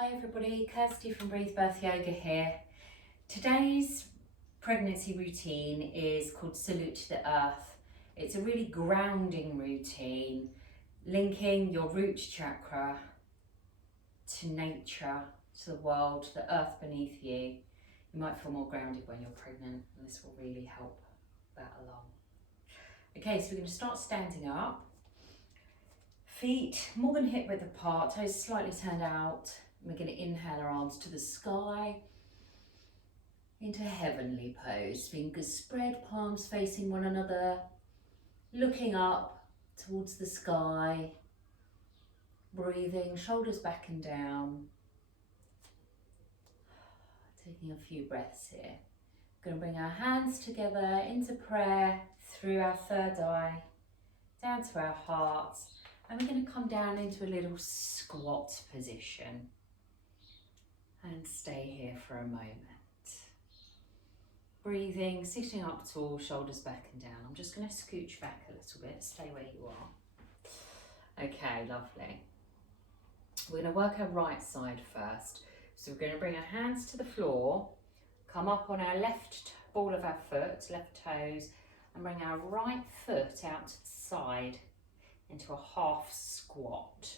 Hi everybody, Kirsty from Breathe Birth Yoga here. Today's pregnancy routine is called Salute to the Earth. It's a really grounding routine, linking your root chakra to nature, to the world, to the earth beneath you. You might feel more grounded when you're pregnant, and this will really help that along. Okay, so we're going to start standing up. Feet more than hip width apart, toes slightly turned out. We're going to inhale our arms to the sky into heavenly pose. Fingers spread, palms facing one another, looking up towards the sky, breathing, shoulders back and down. Taking a few breaths here. We're going to bring our hands together into prayer through our third eye, down to our hearts, and we're going to come down into a little squat position. And stay here for a moment. Breathing, sitting up tall, shoulders back and down. I'm just going to scooch back a little bit, stay where you are. Okay, lovely. We're going to work our right side first. So we're going to bring our hands to the floor, come up on our left ball of our foot, left toes, and bring our right foot out to the side into a half squat.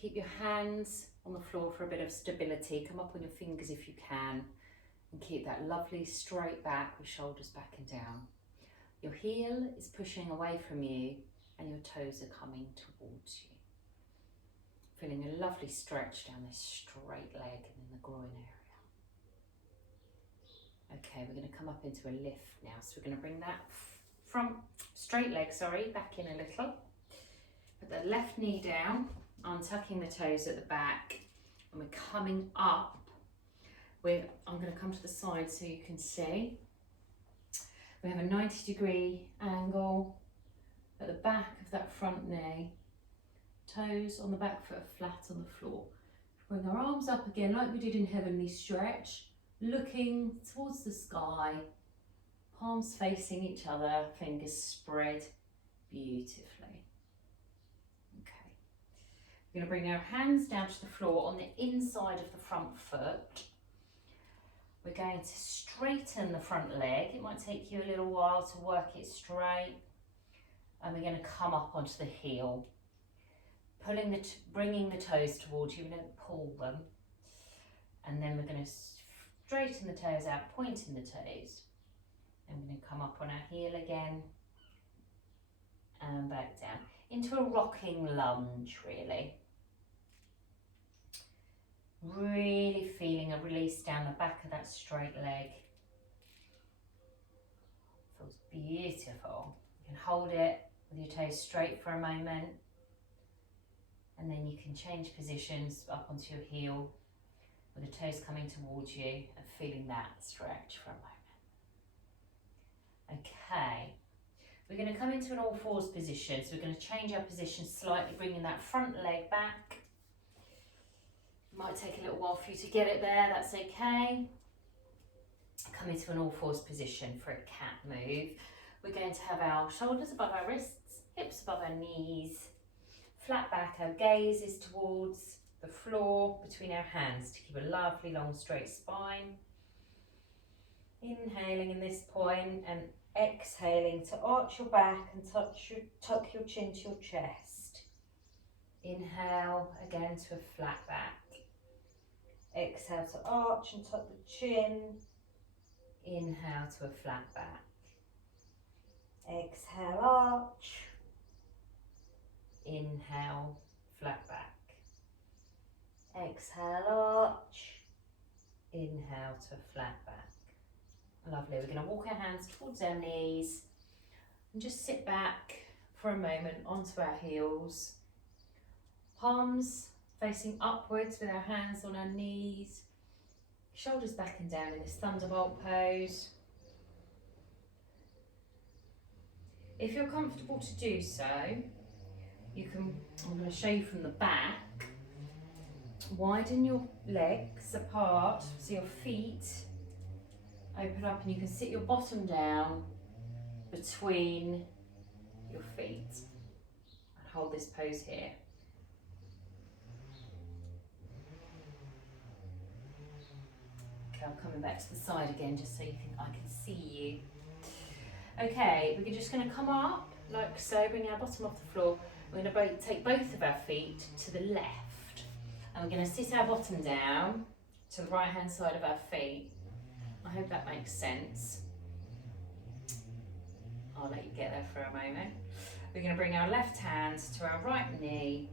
Keep your hands on the floor for a bit of stability. Come up on your fingers if you can, and keep that lovely straight back with shoulders back and down. Your heel is pushing away from you and your toes are coming towards you. Feeling a lovely stretch down this straight leg and in the groin area. Okay, we're going to come up into a lift now. So we're going to bring that from straight leg, back in a little. Put the left knee down, untucking the toes at the back, and we're coming up. I'm going to come to the side so you can see. We have a 90-degree angle at the back of that front knee. Toes on the back foot flat on the floor. Bring our arms up again like we did in Heavenly Stretch, looking towards the sky, palms facing each other, fingers spread beautifully. We're going to bring our hands down to the floor on the inside of the front foot. We're going to straighten the front leg. It might take you a little while to work it straight. And we're going to come up onto the heel. Bringing the toes towards you, we don't pull them. And then we're going to straighten the toes out, pointing the toes. And we're going to come up on our heel again. And back down. Into a rocking lunge, really. Really feeling a release down the back of that straight leg. Feels beautiful. You can hold it with your toes straight for a moment. And then you can change positions up onto your heel with the toes coming towards you and feeling that stretch for a moment. Okay. We're going to come into an all fours position. So we're going to change our position slightly, bringing that front leg back. Might take a little while for you to get it there, that's okay. Come into an all fours position for a cat move. We're going to have our shoulders above our wrists, hips above our knees, flat back, our gaze is towards the floor between our hands to keep a lovely long straight spine. Inhaling in this point and exhaling to arch your back and tuck your chin to your chest. Inhale again to a flat back. Exhale to arch and tuck the chin. Inhale to a flat back. Exhale, arch. Inhale, flat back. Exhale, arch. Inhale to a flat back. Lovely. We're going to walk our hands towards our knees and just sit back for a moment onto our heels. Palms facing upwards with our hands on our knees. Shoulders back and down in this Thunderbolt pose. If you're comfortable to do so, I'm going to show you from the back. Widen your legs apart so your feet open up and you can sit your bottom down between your feet and hold this pose here. Okay, I'm coming back to the side again just so you can, I can see you. Okay, we're just going to come up like so, bring our bottom off the floor. We're going to take both of our feet to the left, and we're going to sit our bottom down to the right hand side of our feet. I hope that makes sense. I'll let you get there for a moment. We're going to bring our left hand to our right knee,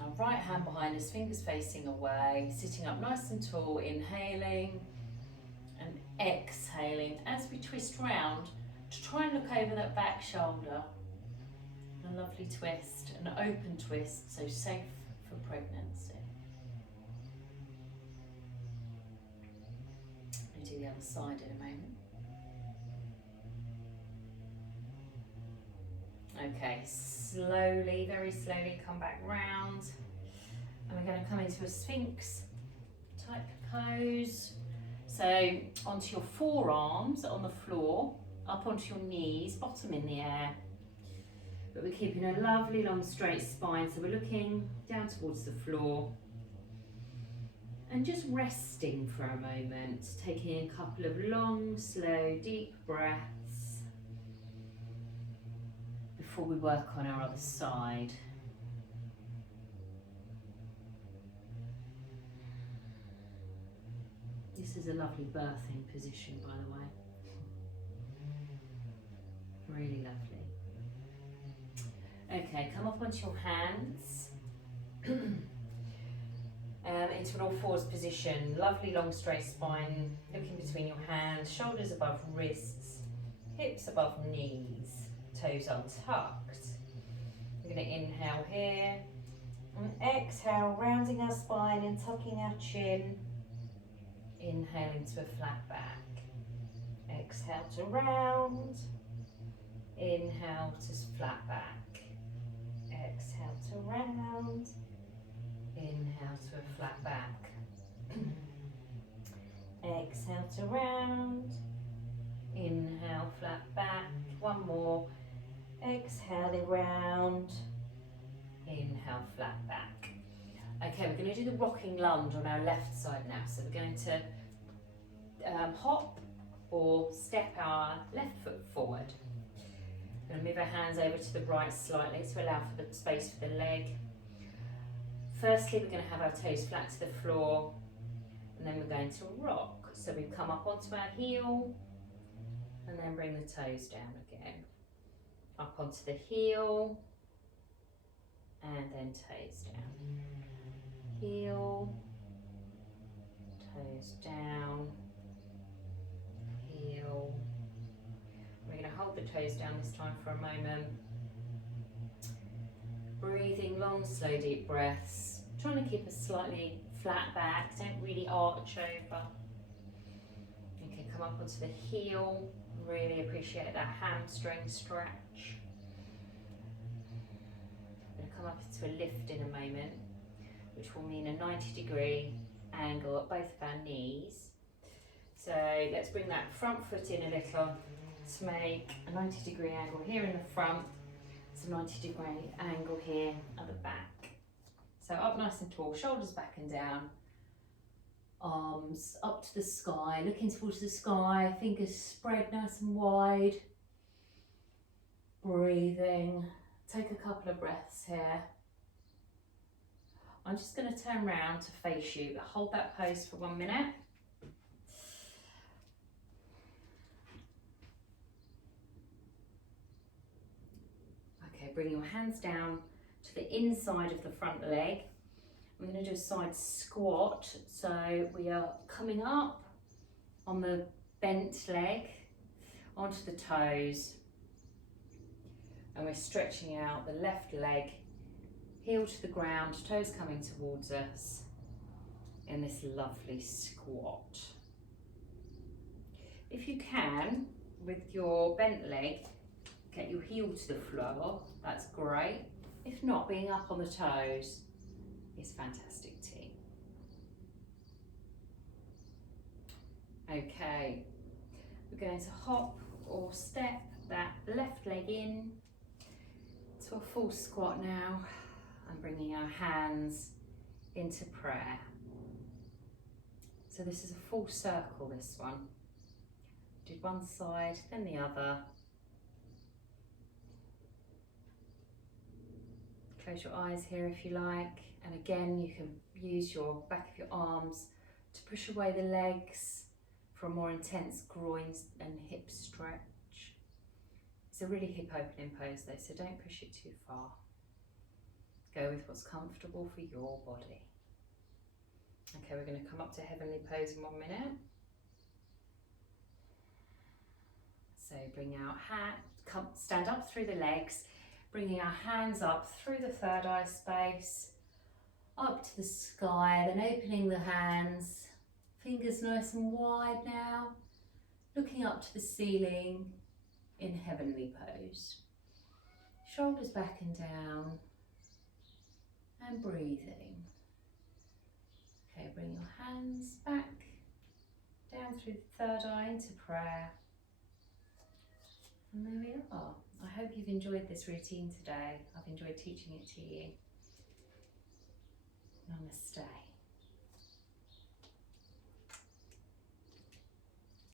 our right hand behind us, fingers facing away, sitting up nice and tall, inhaling and exhaling as we twist round to try and look over that back shoulder. A lovely twist, an open twist, so safe for pregnancy. We'll do the other side in a moment. Okay, slowly, very slowly come back round, and we're going to come into a Sphinx type pose. So onto your forearms on the floor, up onto your knees, bottom in the air. But we're keeping a lovely long straight spine, so we're looking down towards the floor. And just resting for a moment, taking a couple of long, slow, deep breaths before we work on our other side. This is a lovely birthing position, by the way. Really lovely. Okay, come up onto your hands. Into an all fours position. Lovely long straight spine, looking between your hands, shoulders above wrists, hips above knees, toes untucked. We're going to inhale here and exhale, rounding our spine and tucking our chin. Inhale into a flat back. Exhale to round. Inhale to flat back. Exhale to round. Inhale to a flat back. Exhale to round. Inhale, flat back. One more. Exhale, round. Inhale, flat back. Okay, we're going to do the rocking lunge on our left side now. So we're going to hop or step our left foot forward. We're going to move our hands over to the right slightly to allow for the space for the leg. Firstly, we're going to have our toes flat to the floor, and then we're going to rock. So we come up onto our heel, and then bring the toes down again. Up onto the heel, and then toes down. Heel, toes down, heel. We're going to hold the toes down this time for a moment. Breathing long, slow, deep breaths. Trying to keep a slightly flat back, don't really arch over. You can come up onto the heel. Really appreciate that hamstring stretch. We're going to come up into a lift in a moment, which will mean a 90-degree angle at both of our knees. So let's bring that front foot in a little to make a 90-degree angle here in the front. It's a 90-degree angle here at the back. So up nice and tall, shoulders back and down, arms up to the sky, looking towards the sky, fingers spread nice and wide. Breathing, take a couple of breaths here. I'm just going to turn around to face you, but hold that pose for 1 minute. Okay, bring your hands down to the inside of the front leg. We're going to do a side squat. So we are coming up on the bent leg onto the toes, and we're stretching out the left leg, heel to the ground, toes coming towards us in this lovely squat. If you can, with your bent leg, get your heel to the floor, that's great. If not, being up on the toes is fantastic too. Okay, we're going to hop or step that left leg in to a full squat now, and bringing our hands into prayer. So this is a full circle, this one. Did one side, then the other. Close your eyes here if you like. And again, you can use your back of your arms to push away the legs for a more intense groin and hip stretch. It's a really hip opening pose though, so don't push it too far. Go with what's comfortable for your body. Okay, we're going to come up to heavenly pose in 1 minute. So bring our hand, stand up through the legs, bringing our hands up through the third eye space, up to the sky, then opening the hands, fingers nice and wide now, looking up to the ceiling in heavenly pose. Shoulders back and down, and breathing. Okay, bring your hands back, down through the third eye into prayer. And there we are. I hope you've enjoyed this routine today. I've enjoyed teaching it to you. Namaste.